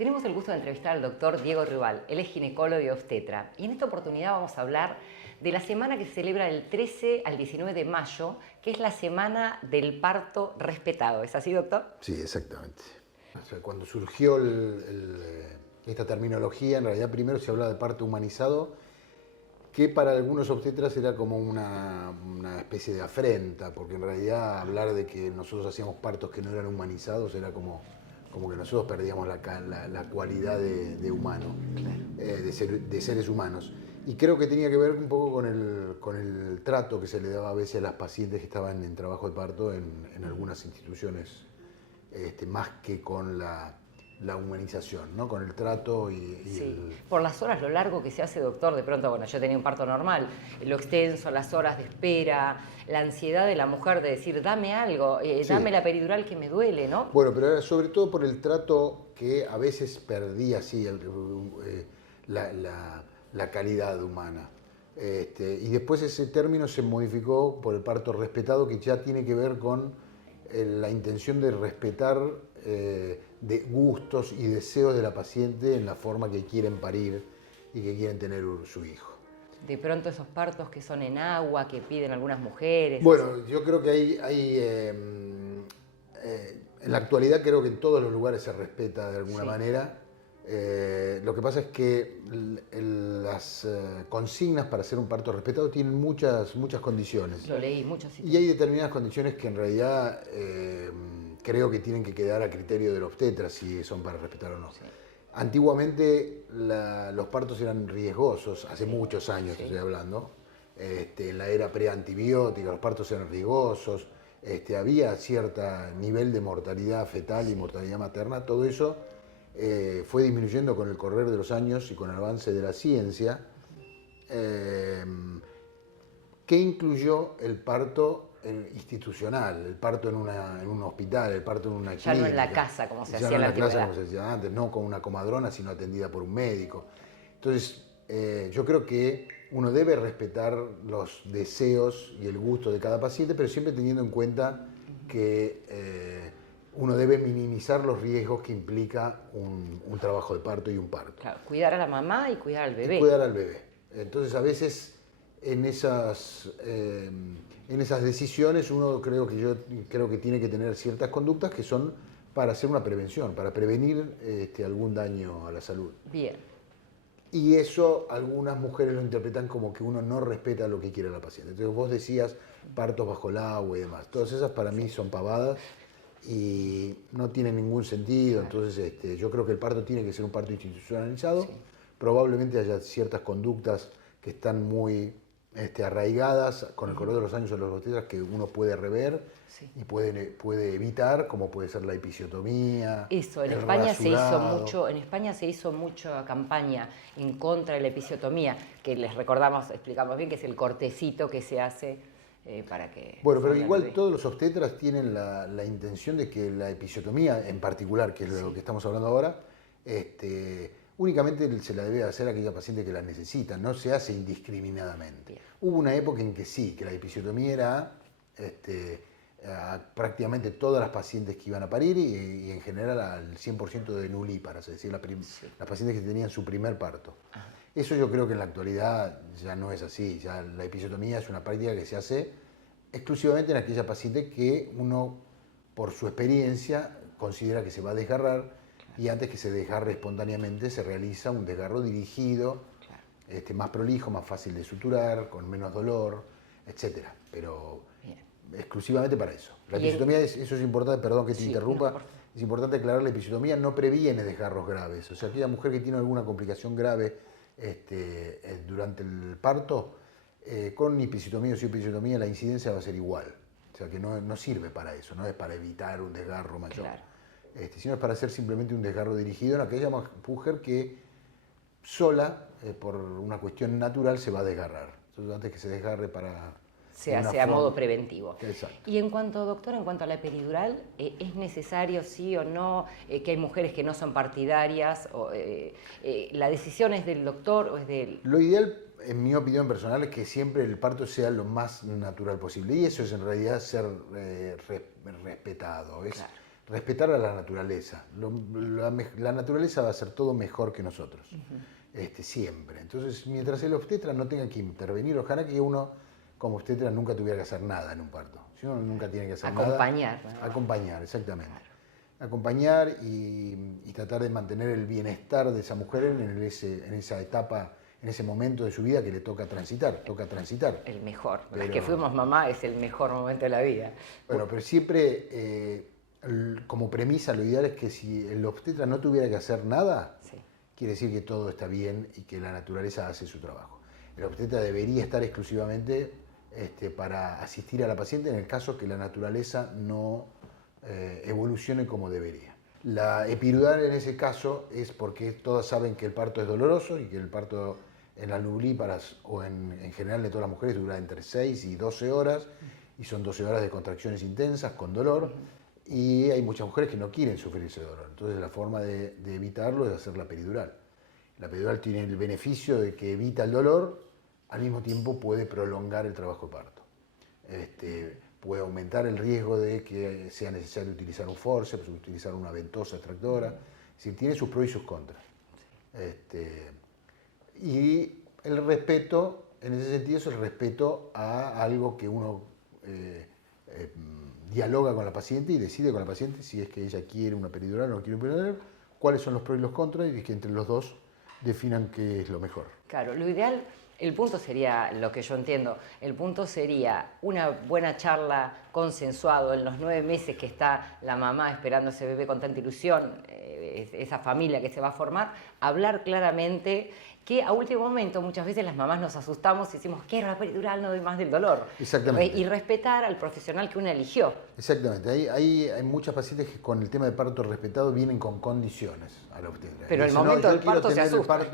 Tenemos el gusto de entrevistar al doctor Diego Rival. Él es ginecólogo y obstetra. Y en esta oportunidad vamos a hablar de la semana que se celebra del 13 al 19 de mayo, que es la semana del parto respetado. ¿Es así, doctor? Sí, exactamente. O sea, cuando surgió esta terminología, en realidad primero se hablaba de parto humanizado, que para algunos obstetras era como una especie de afrenta, porque en realidad hablar de que nosotros hacíamos partos que no eran humanizados era como que nosotros perdíamos la cualidad de humano, de seres humanos. Y creo que tenía que ver un poco con el trato que se le daba a veces a las pacientes que estaban en trabajo de parto en algunas instituciones, más que con la humanización, ¿no? Con el trato Sí. Por las horas, lo largo que se hace, doctor, de pronto, bueno, yo tenía un parto normal, lo extenso, las horas de espera, la ansiedad de la mujer de decir, dame algo, Sí. dame la peridural que me duele, ¿no? Bueno, pero era sobre todo por el trato que a veces perdía así la calidad humana. Y después ese término se modificó por el parto respetado, que ya tiene que ver con la intención de respetar de gustos y deseos de la paciente en la forma que quieren parir y que quieren tener su hijo. De pronto esos partos que son en agua, que piden algunas mujeres. Bueno, yo creo que en la actualidad creo que en todos los lugares se respeta de alguna manera. Lo que pasa es que las consignas para hacer un parto respetado tienen muchas condiciones. Lo leí, muchas. Y hay determinadas condiciones que en realidad creo que tienen que quedar a criterio del obstetra si son para respetar o no. Sí. Antiguamente los partos eran riesgosos, hace muchos años estoy hablando. En la era preantibiótica los partos eran riesgosos, había cierto nivel de mortalidad fetal y mortalidad materna. Todo eso fue disminuyendo con el correr de los años y con el avance de la ciencia, que incluyó el parto institucional, el parto en un hospital, el parto en una clínica. Ya no en la casa, como se hacía en la antigüedad. Ya no en la casa, antigüedad. como se hacía antes, no con una comadrona, sino atendida por un médico. Entonces, yo creo que uno debe respetar los deseos y el gusto de cada paciente, pero siempre teniendo en cuenta que uno debe minimizar los riesgos que implica un trabajo de parto y un parto. Claro, cuidar a la mamá y cuidar al bebé. Y cuidar al bebé. Entonces, a veces en esas decisiones yo creo que tiene que tener ciertas conductas que son para hacer una prevención, para prevenir algún daño a la salud. Bien. Y eso algunas mujeres lo interpretan como que uno no respeta lo que quiere la paciente. Entonces vos decías partos bajo el agua y demás. Todas esas para mí son pavadas y no tienen ningún sentido. Entonces yo creo que el parto tiene que ser un parto institucionalizado. Sí. Probablemente haya ciertas conductas que están muy arraigadas con el correr de los años en los obstetras que uno puede rever y puede evitar, como puede ser la episiotomía. Eso, en el España rasurado. se hizo mucha campaña en contra de la episiotomía, que les explicamos bien que es el cortecito que se hace para que... Bueno, pero salga el igual bebé. todos los obstetras tienen la intención de que la episiotomía, en particular, que es de lo que estamos hablando ahora, únicamente se la debe hacer a aquella paciente que la necesita, no se hace indiscriminadamente. Bien. Hubo una época en que sí, que la episiotomía era a prácticamente todas las pacientes que iban a parir y en general al 100% de nulíparas, es decir, las pacientes que tenían su primer parto. Ajá. Eso yo creo que en la actualidad ya no es así, ya la episiotomía es una práctica que se hace exclusivamente en aquella paciente que uno, por su experiencia, considera que se va a desgarrar y antes que se desgarre espontáneamente se realiza un desgarro dirigido, más prolijo, más fácil de suturar, con menos dolor, etc. Pero exclusivamente para eso. La episiotomía, eso es importante, perdón que te interrumpa, es importante aclarar, la episiotomía no previene desgarros graves. O sea, aquella mujer que tiene alguna complicación grave durante el parto, con episiotomía o sin episiotomía la incidencia va a ser igual. O sea, que no sirve para eso, no es para evitar un desgarro mayor. Claro. Sino es para hacer simplemente un desgarro dirigido en aquella mujer que sola, por una cuestión natural, se va a desgarrar. Entonces, antes que se desgarre se hace a modo preventivo. Exacto. Y en cuanto, doctor, en cuanto a la peridural, ¿es necesario sí o no? Que hay mujeres que no son partidarias, ¿la decisión es del doctor o es del...? Lo ideal, en mi opinión personal, es que siempre el parto sea lo más natural posible. Y eso es en realidad ser respetado. ¿Ves? Claro. respetar a la naturaleza. La naturaleza va a hacer todo mejor que nosotros, siempre. Entonces, mientras el obstetra no tenga que intervenir, ojalá que uno, como obstetra, nunca tuviera que hacer nada en un parto. Si uno nunca tiene que hacer acompañar, nada. ¿no? Acompañar, exactamente. Acompañar y tratar de mantener el bienestar de esa mujer en esa etapa, en ese momento de su vida que le toca transitar. El mejor. Pero, las que fuimos mamá es el mejor momento de la vida. Bueno, pero siempre como premisa lo ideal es que si el obstetra no tuviera que hacer nada, Sí. quiere decir que todo está bien y que la naturaleza hace su trabajo. El obstetra debería estar exclusivamente para asistir a la paciente en el caso que la naturaleza no evolucione como debería. La epidural en ese caso es porque todas saben que el parto es doloroso y que el parto en las nubláparas o en general de todas las mujeres dura entre 6 y 12 horas y son 12 horas de contracciones intensas con dolor y hay muchas mujeres que no quieren sufrir ese dolor. Entonces la forma de evitarlo es hacer la peridural. La peridural tiene el beneficio de que evita el dolor, al mismo tiempo puede prolongar el trabajo de parto. Puede aumentar el riesgo de que sea necesario utilizar un forceps, utilizar una ventosa extractora. Es decir, tiene sus pros y sus contras. Y el respeto, en ese sentido, es el respeto a algo que uno dialoga con la paciente y decide con la paciente si es que ella quiere una peridural o no quiere una peridural, cuáles son los pros y los contras y que entre los dos definan qué es lo mejor. Claro, lo ideal, el punto sería, lo que yo entiendo, el punto sería una buena charla consensuado en los 9 meses que está la mamá esperando ese bebé con tanta ilusión, esa familia que se va a formar, hablar claramente que a último momento muchas veces las mamás nos asustamos y decimos quiero la peridural, no doy más del dolor. Exactamente. Y respetar al profesional que uno eligió. Exactamente, hay muchas pacientes que con el tema de parto respetado vienen con condiciones a la obstetra. Pero el momento del parto se asusta.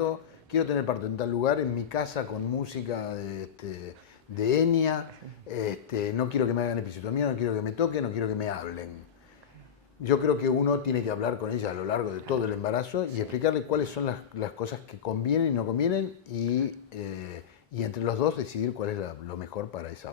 Quiero tener parto en tal lugar, en mi casa, con música de Enya, no quiero que me hagan episiotomía, no quiero que me toquen, no quiero que me hablen. Yo creo que uno tiene que hablar con ella a lo largo de todo el embarazo y explicarle cuáles son las cosas que convienen y no convienen y entre los dos decidir cuál es lo mejor para esa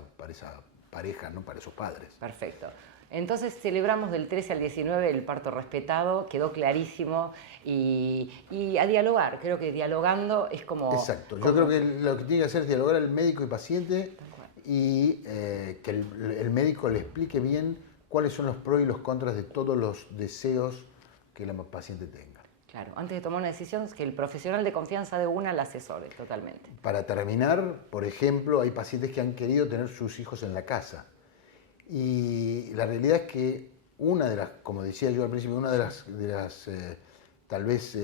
pareja, ¿no? Para esos padres. Perfecto. Entonces celebramos del 13 al 19 el parto respetado, quedó clarísimo y a dialogar. Creo que dialogando es como... Exacto. Yo creo que lo que tiene que hacer es dialogar el médico y paciente y que el médico le explique bien cuáles son los pros y los contras de todos los deseos que la paciente tenga. Claro, antes de tomar una decisión, que el profesional de confianza de una la asesore totalmente. Para terminar, por ejemplo, hay pacientes que han querido tener sus hijos en la casa. Y la realidad es que una de las, como decía yo al principio, una de las tal vez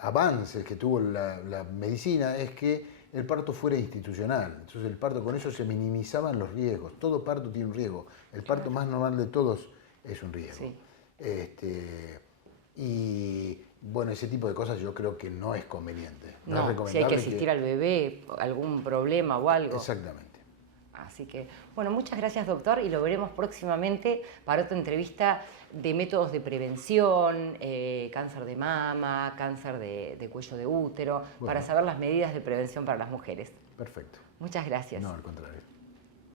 avances que tuvo la medicina es que el parto fuera institucional. Entonces el parto, con eso se minimizaban los riesgos. Todo parto tiene un riesgo. El parto más normal de todos es un riesgo. Sí. Y bueno, ese tipo de cosas yo creo que no es conveniente. No, es recomendable si hay que asistir al bebé, algún problema o algo. Exactamente. Así que, bueno, muchas gracias, doctor, y lo veremos próximamente para otra entrevista de métodos de prevención, cáncer de mama, cáncer de cuello de útero, para saber las medidas de prevención para las mujeres. Perfecto. Muchas gracias. No, al contrario.